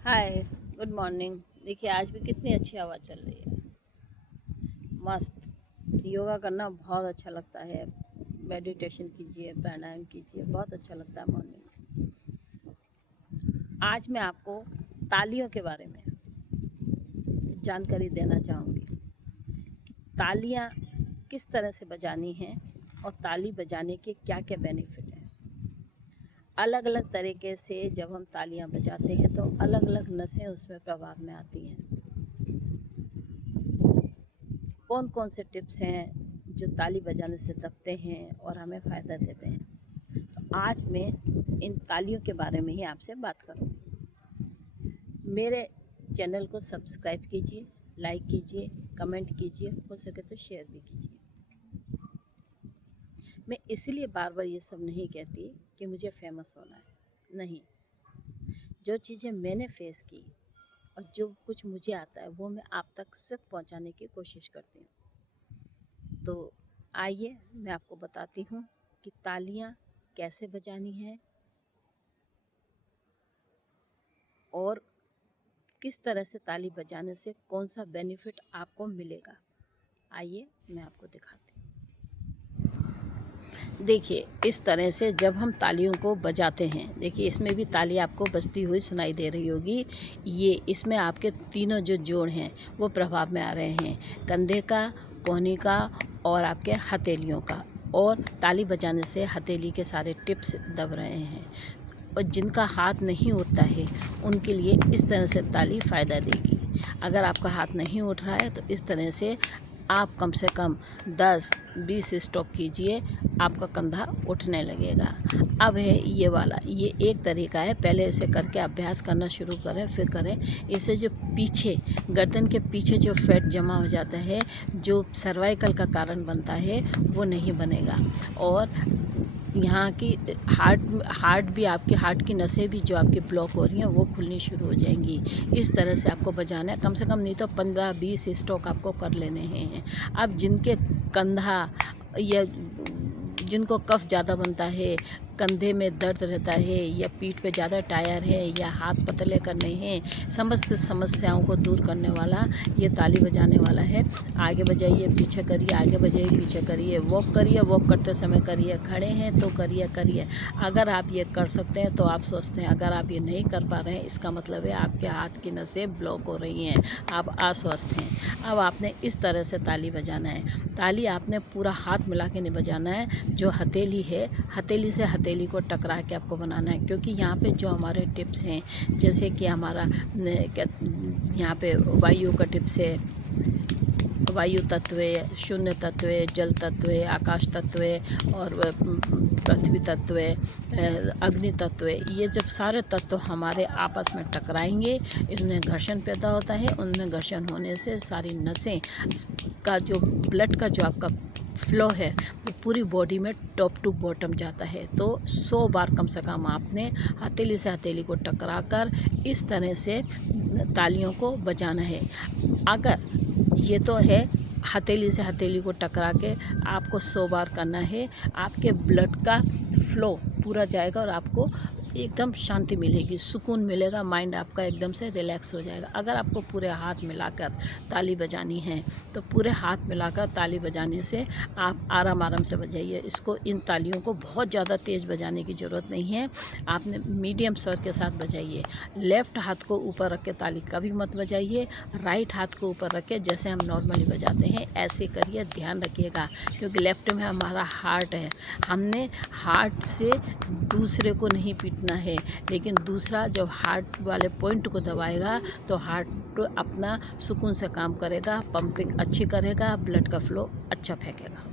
हाय, good morning. देखिए आज भी कितनी अच्छी हवा चल रही है, मस्त। योगा करना बहुत अच्छा लगता है। मेडिटेशन कीजिए, प्राणायाम कीजिए, बहुत अच्छा लगता है मॉर्निंग में। आज मैं आपको तालियों के बारे में जानकारी देना चाहूँगी कि तालियाँ किस तरह से बजानी हैं और ताली बजाने के क्या क्या बेनिफिट हैं। अलग अलग तरीके से जब हम तालियां बजाते हैं तो अलग अलग नसें उसमें प्रभाव में आती हैं। कौन कौन से टिप्स हैं जो ताली बजाने से दबते हैं और हमें फ़ायदा देते हैं। तो आज मैं इन तालियों के बारे में ही आपसे बात करूँगी। मेरे चैनल को सब्सक्राइब कीजिए, लाइक कीजिए, कमेंट कीजिए, हो सके तो शेयर भी कीजिए। मैं इसलिए बार बार ये सब नहीं कहती कि मुझे फेमस होना है, नहीं। जो चीज़ें मैंने फेस की और जो कुछ मुझे आता है वो मैं आप तक सिर्फ पहुंचाने की कोशिश करती हूँ। तो आइए मैं आपको बताती हूँ कि तालियाँ कैसे बजानी हैं और किस तरह से ताली बजाने से कौन सा बेनिफिट आपको मिलेगा। आइए मैं आपको दिखाती हूँ। देखिए इस तरह से जब हम तालियों को बजाते हैं, देखिए इसमें भी ताली आपको बजती हुई सुनाई दे रही होगी। ये इसमें आपके तीनों जो जोड़ हैं वो प्रभाव में आ रहे हैं, कंधे का, कोहनी का और आपके हथेलियों का। और ताली बजाने से हथेली के सारे टिप्स दब रहे हैं। और जिनका हाथ नहीं उठता है उनके लिए इस तरह से ताली फ़ायदा देगी। अगर आपका हाथ नहीं उठ रहा है तो इस तरह से आप कम से कम 10-20 स्ट्रोक कीजिए, आपका कंधा उठने लगेगा। अब है ये वाला, ये एक तरीका है। पहले इसे करके अभ्यास करना शुरू करें, फिर करें। इससे जो पीछे गर्दन के पीछे जो फैट जमा हो जाता है, जो सर्वाइकल का कारण बनता है, वो नहीं बनेगा। और यहाँ की हार्ट भी, आपके हार्ट की नसें भी जो आपकी ब्लॉक हो रही हैं वो खुलनी शुरू हो जाएंगी। इस तरह से आपको बजाना है। कम से कम नहीं तो 15-20 स्ट्रोक आपको कर लेने हैं। अब जिनके कंधा या जिनको कफ ज़्यादा बनता है, कंधे में दर्द रहता है या पीठ पे ज़्यादा टायर है या हाथ पतले करने हैं, समस्त समस्याओं को दूर करने वाला ये ताली बजाने वाला है। आगे बजाइए, पीछे करिए, आगे बजाइए, पीछे करिए, वॉक करिए, वॉक करते समय करिए, खड़े हैं तो करिए। अगर आप ये कर सकते हैं तो आप स्वस्थ हैं। अगर आप ये नहीं कर पा रहे हैं, इसका मतलब है आपके हाथ की नसें ब्लॉक हो रही हैं, आप अस्वस्थ हैं। अब आपने इस तरह से ताली बजाना है। ताली आपने पूरा हाथ मिला के नहीं बजाना है। जो हथेली है, हथेली से हथेली को टकरा के आपको बनाना है। क्योंकि यहाँ पे जो हमारे टिप्स हैं, जैसे कि हमारा यहाँ पे वायु का टिप्स है, वायु तत्व, शून्य तत्व, जल तत्व, आकाश तत्व और पृथ्वी तत्व, अग्नि तत्व, ये जब सारे तत्व हमारे आपस में टकराएंगे, इसमें घर्षण पैदा होता है। उनमें घर्षण होने से सारी नसें का जो ब्लड का जो आपका फ्लो है वो पूरी बॉडी में टॉप टू बॉटम जाता है। तो 100 बार कम से कम आपने हथेली से हथेली को टकराकर इस तरह से तालियों को बजाना है। अगर ये तो है हथेली से हथेली को टकरा के आपको 100 बार करना है। आपके ब्लड का फ्लो पूरा जाएगा और आपको एकदम शांति मिलेगी, सुकून मिलेगा, माइंड आपका एकदम से रिलैक्स हो जाएगा। अगर आपको पूरे हाथ मिलाकर ताली बजानी है तो पूरे हाथ मिलाकर ताली बजाने से आप आराम से बजाइए इसको। इन तालियों को बहुत ज़्यादा तेज़ बजाने की ज़रूरत नहीं है, आपने मीडियम स्वर के साथ बजाइए। लेफ़्ट हाथ को ऊपर रख के ताली कभी मत बजाइए, राइट हाथ को ऊपर रख के जैसे हम नॉर्मली बजाते हैं ऐसे करिए। ध्यान रखिएगा क्योंकि लेफ़्ट में हमारा हार्ट है, हमने हार्ट से दूसरे को नहीं पीटना है। लेकिन दूसरा जब हार्ट वाले पॉइंट को दबाएगा तो हार्ट अपना सुकून से काम करेगा, पंपिंग अच्छी करेगा, ब्लड का फ्लो अच्छा फेंकेगा।